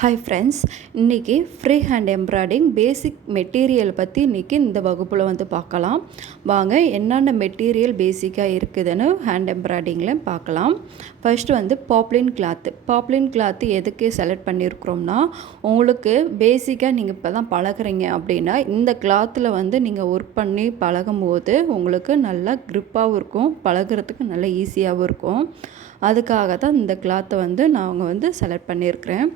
Hi friends இன்றைக்கி free hand embroidery basic material பற்றி இன்றைக்கி இந்த வகுப்பில் வந்து பார்க்கலாம். வாங்க என்னென்ன மெட்டீரியல் பேசிக்காக இருக்குதுன்னு ஹேண்ட் எம்ப்ராய்டிங்கில் பார்க்கலாம். ஃபர்ஸ்ட் வந்து பாப்ளின் கிளாத்து பாப்ளின் கிளாத்து எதுக்கு செலக்ட் பண்ணியிருக்கிறோம்னா உங்களுக்கு பேசிக்காக நீங்கள் இப்போ தான் பழகுறீங்க அப்படின்னா இந்த கிளாத்தில் வந்து நீங்கள் ஒர்க் பண்ணி பழகும் போது உங்களுக்கு நல்லா க்ரிப்பாகவும் இருக்கும் பழகுறதுக்கு நல்லா ஈஸியாகவும் இருக்கும். அதுக்காக தான் இந்த கிளாத்தை வந்து நாங்கள் வந்து செலக்ட் பண்ணியிருக்கிறேன்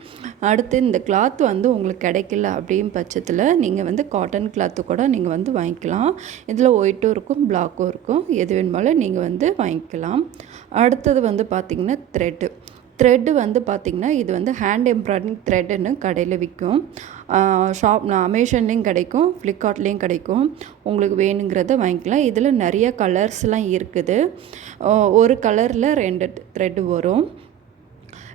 அடுத்து இந்த கிளாத் வந்து உங்களுக்கு கிடைக்கல அப்படின் பட்சத்தில் நீங்கள் வந்து காட்டன் கிளாத்து கூட நீங்கள் வந்து வாங்கிக்கலாம். இதில் ஒயிட்டும் இருக்கும் பிளாக்கும் இருக்கும். எது வேணுமாலும் நீங்கள் வந்து வாங்கிக்கலாம். அடுத்தது வந்து பார்த்திங்கன்னா த்ரெட்டு த்ரெட்டு வந்து பார்த்திங்கன்னா இது வந்து ஹேண்ட் எம்ப்ராய்டிங் த்ரெட்டுன்னு கடையில் விற்கும் ஷாப் அமேசான்லேயும் கிடைக்கும் ஃப்ளிப்கார்ட்லேயும் கிடைக்கும். உங்களுக்கு வேணுங்கிறத வாங்கிக்கலாம். இதில் நிறைய கலர்ஸ்லாம் இருக்குது. ஒரு கலரில் ரெண்டு த்ரெட்டு வரும்.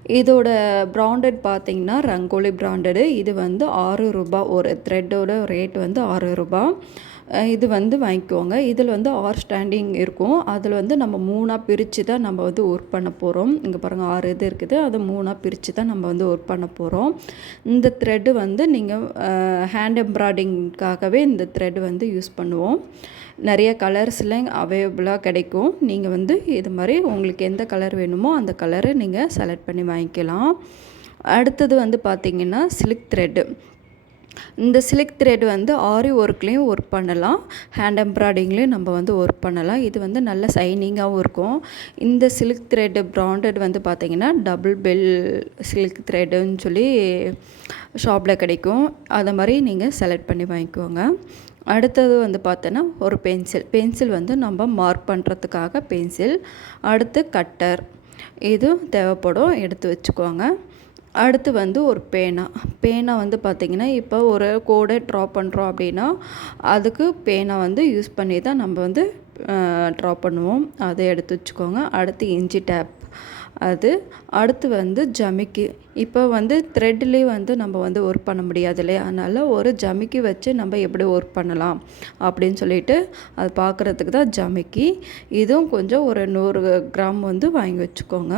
இதோட ப்ராண்டட் பார்த்திங்கன்னா ரங்கோலி ப்ராண்டடு இது வந்து ஆறு ரூபா ஒரு த்ரெட்டோட ரேட் வந்து ஆறு ரூபா இது வந்து வாங்கிக்கோங்க. இதில் வந்து ஆர் ஸ்டாண்டிங் இருக்கும். அதில் வந்து நம்ம மூணாக பிரித்து தான் நம்ம வந்து ஒர்க் பண்ண போகிறோம் இங்கே பாருங்கள் ஆறு இது இருக்குது. அதை மூணாக பிரித்து தான் நம்ம வந்து ஒர்க் பண்ண போகிறோம் இந்த த்ரெட்டு வந்து நீங்கள் ஹேண்ட் எம்ப்ராய்டிங்காகவே இந்த த்ரெட் வந்து யூஸ் பண்ணுவோம். நிறைய கலர்ஸ்லாம் அவைலபிளாக கிடைக்கும். நீங்கள் வந்து இது மாதிரி உங்களுக்கு எந்த கலர் வேணுமோ அந்த கலரை நீங்கள் செலக்ட் பண்ணி வாங்கிக்கலாம். அடுத்தது வந்து பார்த்திங்கன்னா சில்க் த்ரெட்டு இந்த சிலிக் த்ரெட் வந்து ஆரி ஒர்க்லேயும் ஒர்க் பண்ணலாம். ஹேண்ட் எம்ப்ராய்டிங்லேயும் நம்ம வந்து ஒர்க் பண்ணலாம். இது வந்து நல்ல சைனிங்காகவும் இருக்கும். இந்த சில்க் த்ரெட்டு ப்ராண்டட் வந்து பார்த்திங்கன்னா டபுள் பெல் சில்க் த்ரெட்டுன்னு சொல்லி ஷாப்பில் கிடைக்கும். அதை மாதிரி நீங்கள் செலக்ட் பண்ணி வாங்கிக்கோங்க. அடுத்தது வந்து பார்த்தோன்னா ஒரு பென்சில் பென்சில் வந்து நம்ம மார்க் பண்ணுறதுக்காக பென்சில் அடுத்து கட்டர் இதுவும் தேவைப்படும். எடுத்து வச்சுக்கோங்க. அடுத்து வந்து ஒரு பேனா. பேனா வந்து பார்த்திங்கன்னா இப்போ ஒரு கோடை ட்ரா பண்ணுறோம் அப்படின்னா அதுக்கு பேனா வந்து யூஸ் பண்ணி தான் நம்ம வந்து ட்ரா பண்ணுவோம். அதை எடுத்து வச்சுக்கோங்க. அடுத்து இஞ்சி டேப் அது அடுத்து வந்து ஜமிக்கி. இப்போ வந்து த்ரெட்லேயே வந்து நம்ம வந்து ஒர்க் பண்ண முடியாது இல்லையா? அதனால் ஒரு ஜமிக்கி வச்சு நம்ம எப்படி ஒர்க் பண்ணலாம் அப்படின்னு சொல்லிட்டு அது பார்க்குறதுக்கு தான் ஜமிக்கி. இதுவும் கொஞ்சம் ஒரு நூறு கிராம் வந்து வாங்கி வச்சுக்கோங்க.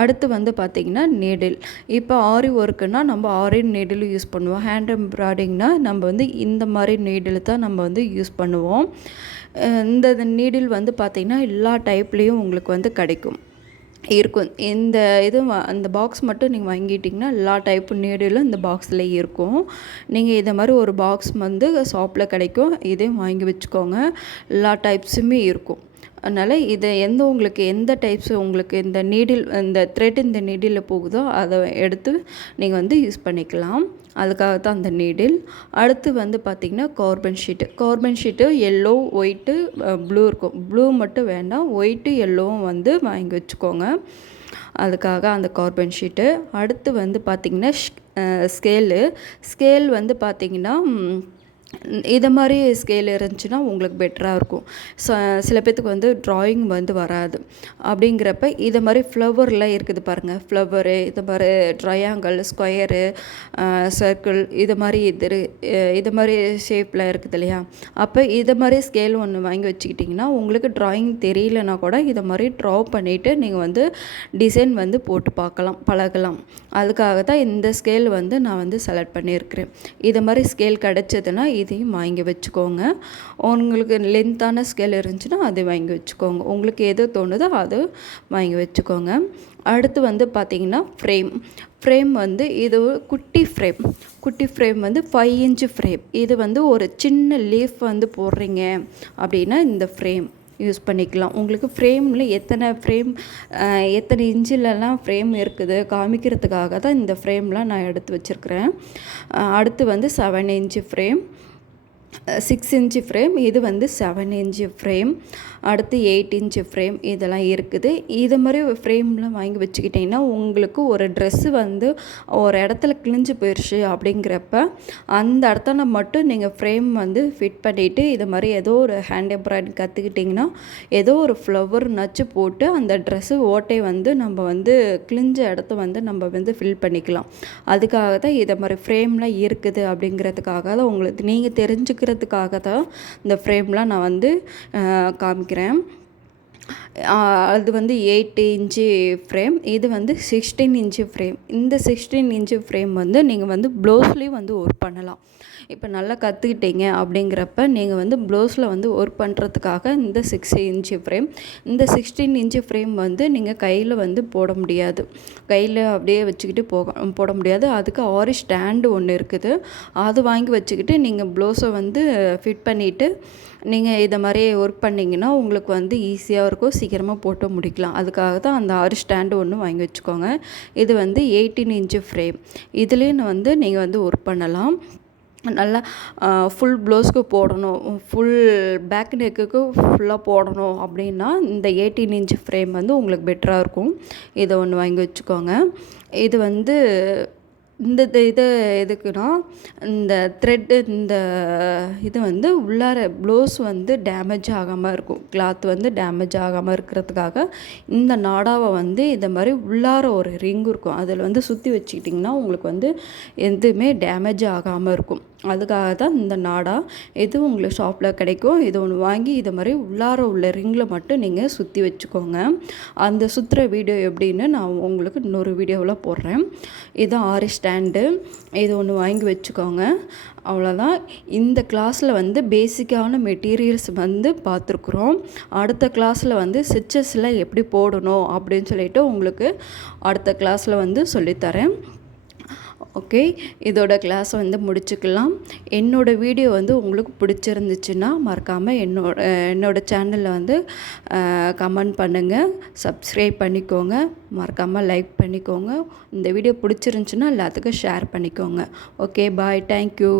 அடுத்து வந்து பார்த்திங்கன்னா நீடில் இப்போ ஆரி ஒர்க்குன்னா நம்ம ஆரி நீடில் யூஸ் பண்ணுவோம். ஹேண்ட் எம்ப்ராய்டிங்னா நம்ம வந்து இந்த மாதிரி நீடில் தான் நம்ம வந்து யூஸ் பண்ணுவோம். இந்த நீடில் வந்து பார்த்திங்கன்னா எல்லா டைப்லேயும் உங்களுக்கு வந்து கிடைக்கும். இருக்கும். இந்த இது அந்த பாக்ஸ் மட்டும் நீங்கள் வாங்கிட்டிங்கன்னா எல்லா டைப்பு நீடிலும் இந்த பாக்ஸில் இருக்கும். நீங்கள் இதை மாதிரி ஒரு பாக்ஸ் வந்து ஷாப்பில் கிடைக்கும். இதையும் வாங்கி வச்சுக்கோங்க. எல்லா டைப்ஸுமே இருக்கும். அதனால் இதை எந்த உங்களுக்கு எந்த டைப்ஸ் உங்களுக்கு இந்த நீடில் இந்த த்ரெட் இந்த நீடில் போகுதோ அதை எடுத்து நீங்கள் வந்து யூஸ் பண்ணிக்கலாம். அதுக்காக தான் அந்த நீடில் அடுத்து வந்து பார்த்திங்கன்னா carbon sheet carbon sheet yellow white blue இருக்கும். ப்ளூ மட்டும் வேண்டாம் ஒயிட்டு எல்லோவும் வந்து வாங்கி வச்சுக்கோங்க. அதுக்காக அந்த கார்பன் ஷீட்டு அடுத்து வந்து பார்த்திங்கன்னா ஸ்கேலு ஸ்கேல் வந்து பார்த்திங்கன்னா இதை மாதிரி ஸ்கேல் இருந்துச்சுன்னா உங்களுக்கு பெட்டராக இருக்கும். ஸோ சில பேர்த்துக்கு வந்து ட்ராயிங் வந்து வராது. அப்படிங்கிறப்ப இதை மாதிரி ஃப்ளவர்லாம் இருக்குது பாருங்கள் ஃப்ளவரு இது மாதிரி ட்ரையாங்கிள் ஸ்கொயரு சர்க்கிள் இது மாதிரி இது இது மாதிரி ஷேப்பில் இருக்குது இல்லையா? அப்போ இதை மாதிரி ஸ்கேல் ஒன்று வாங்கி வச்சுக்கிட்டிங்கன்னா உங்களுக்கு ட்ராயிங் தெரியலனா கூட இதை மாதிரி ட்ரா பண்ணிவிட்டு நீங்கள் வந்து டிசைன் வந்து போட்டு பார்க்கலாம் பழகலாம். அதுக்காக தான் இந்த ஸ்கேல் வந்து நான் வந்து செலக்ட் பண்ணியிருக்கிறேன். இதை மாதிரி ஸ்கேல் கிடச்சதுன்னா இதையும் வாங்கி வச்சுக்கோங்க. உங்களுக்கு லென்த்தான ஸ்கேல் இருந்துச்சுன்னா அதை வாங்கி வச்சுக்கோங்க. உங்களுக்கு எது தோணுதோ அது வாங்கி வச்சுக்கோங்க. அடுத்து வந்து பார்த்திங்கன்னா ஃப்ரேம் ஃப்ரேம் வந்து இது குட்டி ஃப்ரேம் குட்டி ஃப்ரேம் வந்து ஃபைவ் இன்ச்சு ஃப்ரேம் இது வந்து ஒரு சின்ன லீஃப் வந்து போடுறீங்க அப்படின்னா இந்த ஃப்ரேம் யூஸ் பண்ணிக்கலாம். உங்களுக்கு ஃப்ரேமில் எத்தனை ஃப்ரேம் எத்தனை இன்ச்சிலலாம் ஃப்ரேம் இருக்குது காமிக்கிறதுக்காக தான் இந்த ஃப்ரேம்லாம் நான் எடுத்து வச்சுருக்கிறேன். அடுத்து வந்து seven inch frame six inch frame இது வந்து செவன் இன்ச்சு ஃப்ரேம் அடுத்து எயிட் இன்ச்சு ஃப்ரேம் இதெல்லாம் இருக்குது. இது மாதிரி ஃப்ரேம்லாம் வாங்கி வச்சுக்கிட்டிங்கன்னா உங்களுக்கு ஒரு ட்ரெஸ்ஸு வந்து ஒரு இடத்துல கிழிஞ்சு போயிடுச்சு அப்படிங்கிறப்ப அந்த இடத்துல மட்டும் நீங்கள் ஃப்ரேம் வந்து ஃபிட் பண்ணிவிட்டு இது மாதிரி ஏதோ ஒரு ஹேண்ட் எம்ப்ராய்டிங் கற்றுக்கிட்டிங்கன்னா ஏதோ ஒரு ஃப்ளவர் நச்சு போட்டு அந்த ட்ரெஸ்ஸு ஓட்டை வந்து நம்ம வந்து கிழிஞ்ச இடத்த வந்து நம்ம வந்து ஃபில் பண்ணிக்கலாம். அதுக்காக தான் இதை மாதிரி ஃப்ரேம்லாம் இருக்குது அப்படிங்கிறதுக்காக தான் உங்களுக்கு நீங்கள் தெரிஞ்சுக்க இருக்கிறதுக்காக தான் இந்த ஃப்ரேம்லாம் நான் வந்து காமிக்கிறேன். அது வந்து எயிட் இன்ச்சு ஃப்ரேம் இது வந்து சிக்ஸ்டீன் இன்ச்சு ஃப்ரேம். இந்த சிக்ஸ்டீன் இன்ச்சு ஃப்ரேம் வந்து நீங்கள் வந்து ப்ளவுஸ்லேயும் வந்து ஒர்க் பண்ணலாம். இப்போ நல்லா கற்றுக்கிட்டீங்க அப்படிங்கிறப்ப நீங்கள் வந்து ப்ளவுஸில் வந்து ஒர்க் பண்ணுறதுக்காக இந்த சிக்ஸ் இன்ச்சு ஃப்ரேம் இந்த சிக்ஸ்டீன் இன்ச்சு ஃப்ரேம் வந்து நீங்கள் கையில் வந்து போட முடியாது. கையில் அப்படியே வச்சுக்கிட்டு போக போட முடியாது. அதுக்கு ஆரி ஸ்டாண்டு ஒன்று இருக்குது. அது வாங்கி வச்சுக்கிட்டு நீங்கள் ப்ளவுஸை வந்து ஃபிட் பண்ணிவிட்டு நீங்கள் இதை மாதிரி ஒர்க் பண்ணிங்கன்னா உங்களுக்கு வந்து ஈஸியாக இருக்கும் சீக்கிரமாக போட்டு முடிக்கலாம். அதுக்காக தான் அந்த ஆறு ஸ்டாண்டு ஒன்று வாங்கி வச்சுக்கோங்க. இது வந்து எயிட்டீன் இன்ச்சு ஃப்ரேம் இதுலேயும் வந்து நீங்கள் வந்து ஒர்க் பண்ணலாம். நல்லா ஃபுல் ப்ளவுஸ்க்கு போடணும். ஃபுல் பேக் நெக்குக்கு ஃபுல்லாக போடணும் அப்படின்னா இந்த எயிட்டீன் இன்ச் ஃப்ரேம் வந்து உங்களுக்கு பெட்டராக இருக்கும். இதை ஒன்று வாங்கி வச்சுக்கோங்க. இது வந்து இந்த இது எதுக்குன்னா இந்த த்ரெட்டு இந்த இது வந்து உள்ளார ப்ளவுஸ் வந்து டேமேஜ் ஆகாமல் இருக்கும். கிளாத் வந்து டேமேஜ் ஆகாமல் இருக்கிறதுக்காக இந்த நாடாவை வந்து இந்த மாதிரி உள்ளார ஒரு ரிங் இருக்கும். அதில் வந்து சுற்றி வச்சுக்கிட்டிங்கன்னா உங்களுக்கு வந்து எதுவுமே டேமேஜ் ஆகாமல் இருக்கும். அதுக்காக தான் இந்த நாடா எது உங்களுக்கு ஷாப்பில் கிடைக்கும் இது ஒன்று வாங்கி இதை மாதிரி உள்ளார உள்ள ரிங்கில் மட்டும் நீங்கள் சுற்றி வச்சுக்கோங்க. அந்த சுற்றுற வீடியோ எப்படின்னு நான் உங்களுக்கு இன்னொரு வீடியோவில் போடுறேன். இதான் ஆரிஸ்ட் ஸ்டாண்டு. இது ஒன்று வாங்கி வச்சுக்கோங்க. அவ்வளோதான் இந்த கிளாஸில் வந்து பேசிக்கான மெட்டீரியல்ஸ் வந்து பார்த்துருக்குறோம் அடுத்த கிளாஸில் வந்து ஸ்டிச்சஸில் எப்படி போடணும் அப்படின்னு சொல்லிட்டு உங்களுக்கு அடுத்த கிளாஸில் வந்து சொல்லித்தரேன். ஓகே? இதோட கிளாஸ் வந்து முடிச்சுக்கலாம். என்னோடய வீடியோ வந்து உங்களுக்கு பிடிச்சிருந்துச்சுன்னா மறக்காமல் என்னோட என்னோடய சேனலில் வந்து கமெண்ட் பண்ணுங்கள் சப்ஸ்கிரைப் பண்ணிக்கோங்க. மறக்காமல் லைக் பண்ணிக்கோங்க. இந்த வீடியோ பிடிச்சிருந்துச்சுன்னா எல்லாத்துக்கும் ஷேர் பண்ணிக்கோங்க. Okay bye thank you